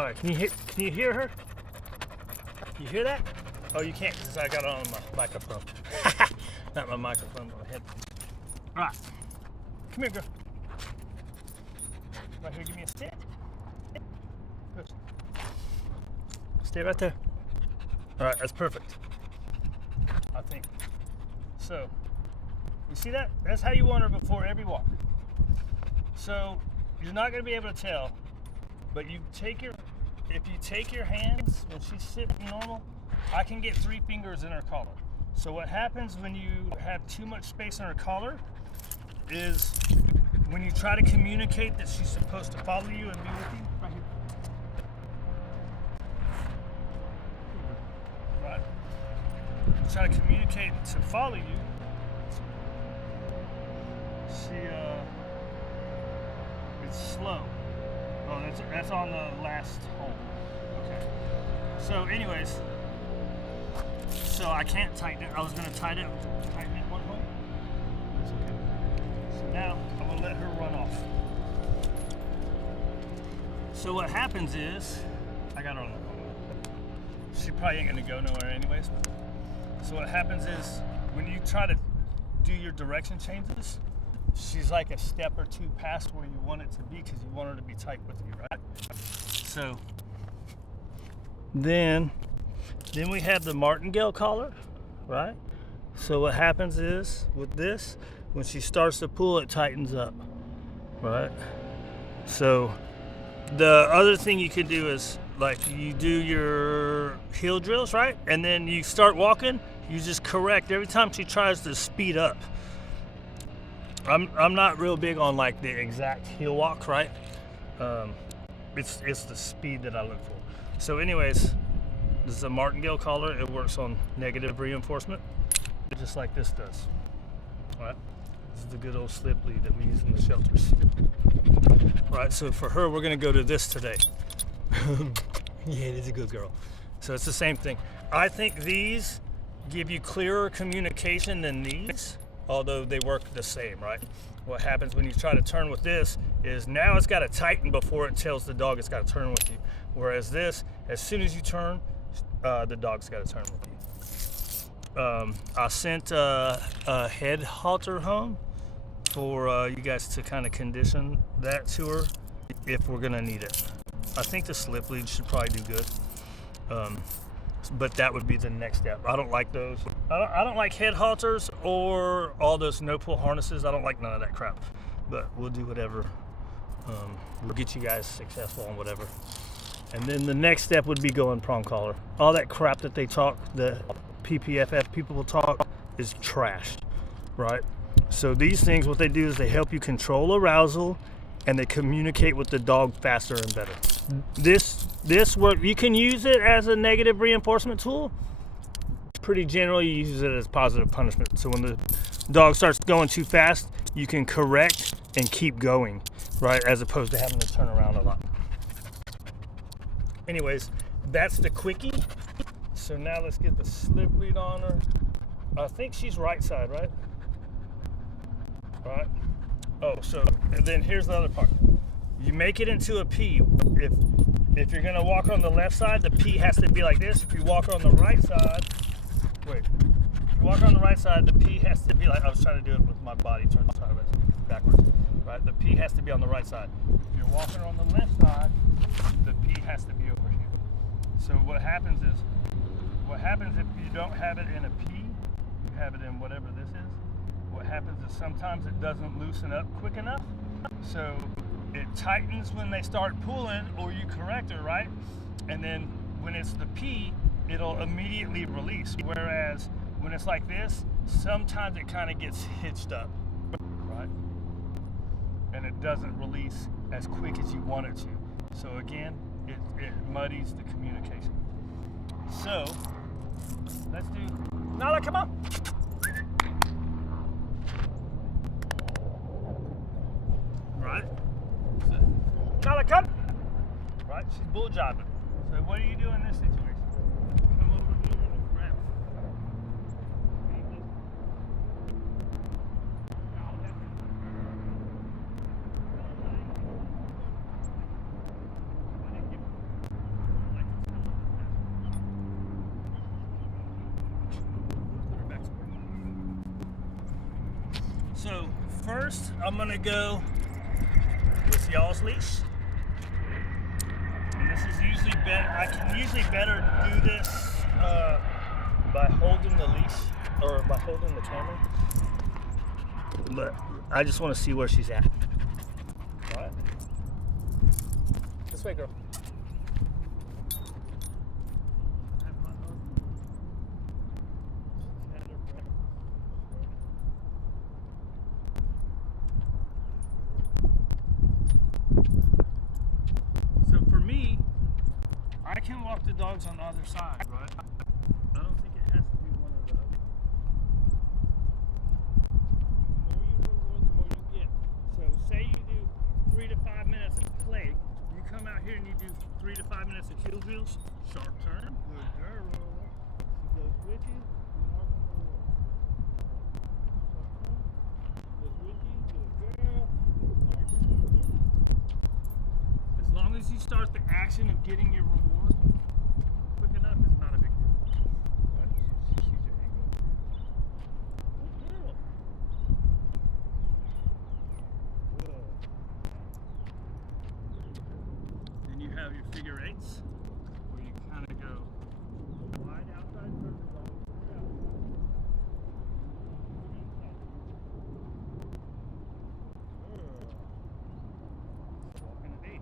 All right, can you hear her? You hear that? Oh, you can't because I got it on my microphone. Not my microphone, my headphones. All right, come here, girl. Right here, give me a stick. Good. Stay right there. All right, that's perfect. I think. So, you see that? That's how you want her before every walk. So, you're not going to be able to tell, but if you take your hands when she's sitting normal, I can get 3 fingers in her collar. So what happens when you have too much space in her collar is when you try to communicate that she's supposed to follow you and be with you, right here. Right. You try to communicate to follow you. It's slow. Oh, that's on the last hole. Okay. So, anyways, so I can't tighten it. I was gonna tighten it one hole. That's okay. So now I'm gonna let her run off. So what happens is, I got her on the phone. She probably ain't gonna go nowhere anyways. So what happens is, when you try to do your direction changes, she's like a step or 2 past where you want it to be because you want her to be tight with you, right? So then we have the martingale collar, right? So what happens is with this, when she starts to pull, it tightens up, right? So the other thing you can do is like you do your heel drills, right? And then you start walking, you just correct every time she tries to speed up. I'm not real big on like the exact heel walk, right? It's the speed that I look for. So anyways, this is a martingale collar. It works on negative reinforcement, just like this does. All right, this is the good old slip lead that we use in the shelters. All right, so for her, we're gonna go to this today. Yeah, it is a good girl. So it's the same thing. I think these give you clearer communication than these, although they work the same, right? What happens when you try to turn with this is now it's got to tighten before it tells the dog it's got to turn with you. Whereas this, as soon as you turn, the dog's got to turn with you. I sent a head halter home for you guys to kind of condition that to her if we're going to need it. I think the slip lead should probably do good. But that would be the next step. I don't like those. I don't like head halters or all those no-pull harnesses. I don't like none of that crap. But we'll do whatever. We'll get you guys successful on whatever. And then the next step would be going prong collar. All that crap that they talk, the PPFF people will talk, is trash, right? So these things, what they do is they help you control arousal and they communicate with the dog faster and better. This work, you can use it as a negative reinforcement tool. Pretty generally, you use it as positive punishment. So when the dog starts going too fast, you can correct and keep going, right? As opposed to having to turn around a lot. Anyways, that's the quickie. So now let's get the slip lead on her. I think she's right side, right? All right. Oh, so, and then here's the other part. You make it into a P. If you're gonna walk on the left side, the P has to be like this. If you walk on the right side, if you walk on the right side, the P has to be like, I was trying to do it with my body turned sideways, backwards, right? The P has to be on the right side. If you're walking on the left side, the P has to be over here. So what happens if you don't have it in a P, you have it in whatever this is, what happens is sometimes it doesn't loosen up quick enough. So it tightens when they start pulling or you correct her, right? And then when it's the P, it'll immediately release. Whereas when it's like this, sometimes it kind of gets hitched up, right? And it doesn't release as quick as you want it to. So again, it muddies the communication. So let's do, Nala, come on. Right? Nala, come. Right? She's bull jobbing. So what do you do in this situation? Come over here and grab her. So first, I'm gonna go with y'all's leash. And this is usually better. I can usually better do this by holding the leash or by holding the camera. But I just want to see where she's at. All right. This way, girl. So for me, I can walk the dogs on the other side, right? I don't think it has to be one or the other. The more you reward, the more you get. So say you do 3 to 5 minutes of play. You come out here and you do 3 to 5 minutes of kill drills. Sharp turn. Good girl. She goes with you. You mark the reward. Sharp turn. Goes with you. Good girl. Mark the reward. As long as you start the action of getting your reward quick enough, it's not a big deal. Right? She sees your angle. Good girl. Good. Then you have your figure eights, where you kind of go a wide outside circle all the way out. Good. Walking an 8.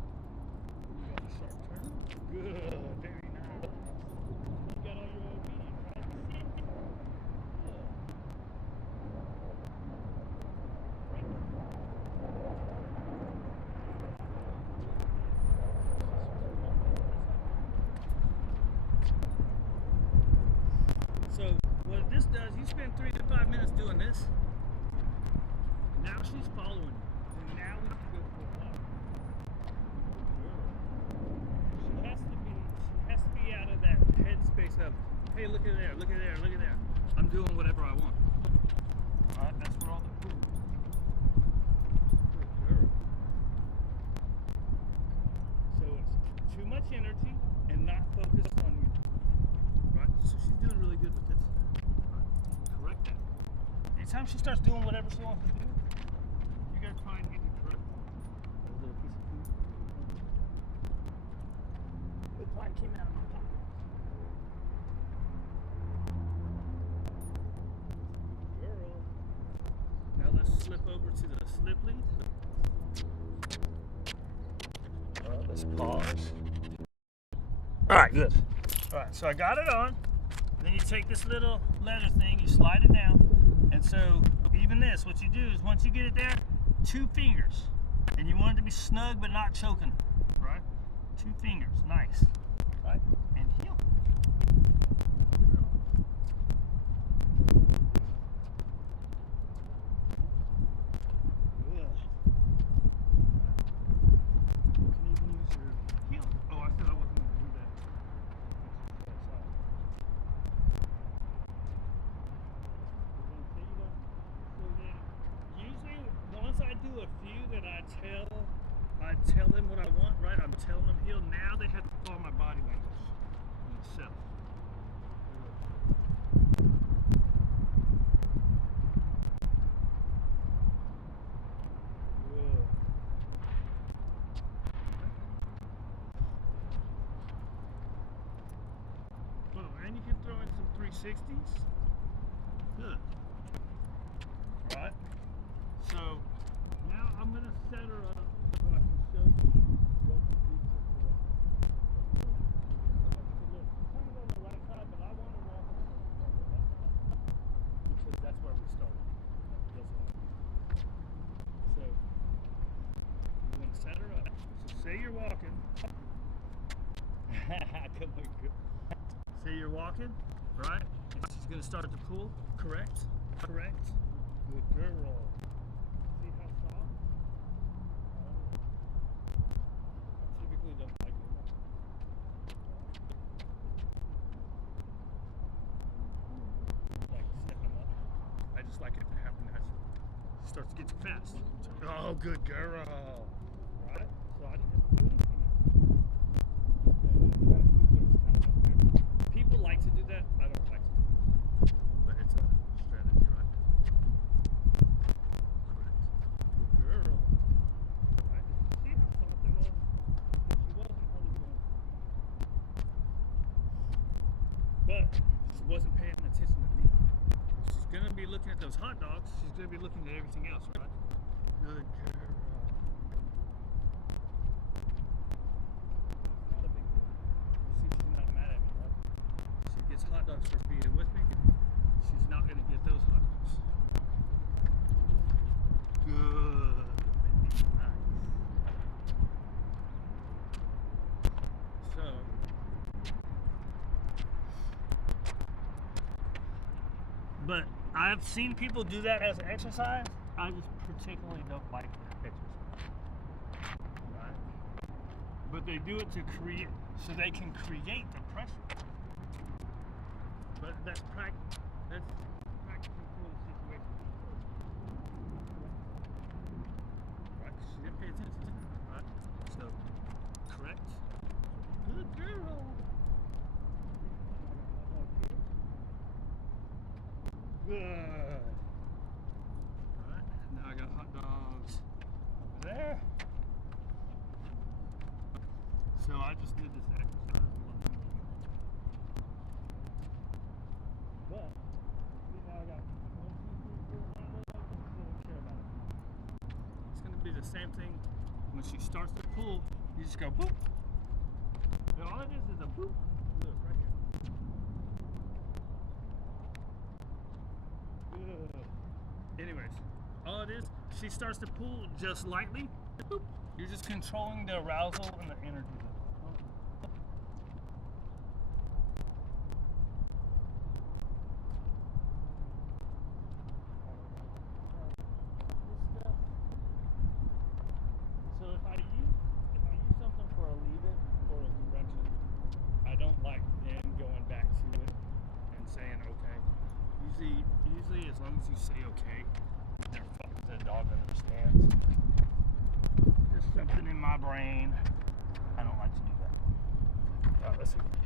You got a sharp turn. Good. Very nice. You got all your obedience, right? Good. So what this does, you spend 3 to 5 minutes doing this. Now she's following you. And now we have to go for a walk. She has to be out of that headspace of, hey, look at there, look at there, look at there. I'm doing whatever I want. Alright, that's where all the food. Good girl. So it's too much energy and not focused on you. Right? So she's doing really good with this. Right? Correct that. Anytime she starts doing whatever she wants to do, you gotta try and get it correct. A little piece of food. Good plan came out of my pocket. Good girl. Now let's slip over to the slip lead. Let's pause. Alright, good. Alright, so I got it on. Then you take this little leather thing, you slide it down. And so, even this, what you do is once you get it there, 2 fingers. And you want it to be snug but not choking. Right? 2 fingers. Nice. Right? And heel. Good. You can even use your heel. Oh, I said I wasn't going to do that. Usually, once I do a few that I tell them what I want, right? I'm telling them heel. Now they have to follow my body language itself. And you can throw in some 360s. Good. Right? So now I'm going to set her up so I can show you what to do to the left. I'm kind of on the right side, but I want to walk on the left side because that's where we started. So I'm going to set her up. So say you're walking. Come on, good. Say you're walking, right? And she's going to start to pull. Correct? Correct. Good girl. See how soft? I typically don't like it. Like stepping up. I just like it to happen naturally. She starts to get too fast. Oh, good girl. Right? So I didn't have to do anything. People like to do that. I don't like to do it. But it's a strategy, right? got those hot dogs, she's gonna be looking at everything else, right? Good girl. It's not a big deal. See, she's not mad at me, right? She gets hot dogs for being with me. She's not gonna get those hot dogs. Good. Nice. So, but I've seen people do that as an exercise. I just particularly don't like that exercise. Right? But they do it to create, so they can create the pressure. But that's practice. That's practicing for the situation. Right? She didn't pay attention to that. Right? So, correct. Good girl. Good. Alright, now I got hot dogs over there. So I just did this exercise. But, see, now I got 1, 2, 3, 4 hot dogs. I don't care about it. It's going to be the same thing when she starts to pull. You just go boop. And all it is a boop. Look, right here. Anyways, all it is, she starts to pull just lightly. Boop. You're just controlling the arousal and the energy. So if I use something for a leave it or a correction, I don't like then going back to it and saying okay. Usually, as long as you say okay, the dog understands. Just something in my brain. I don't like to do that. All right, let's see.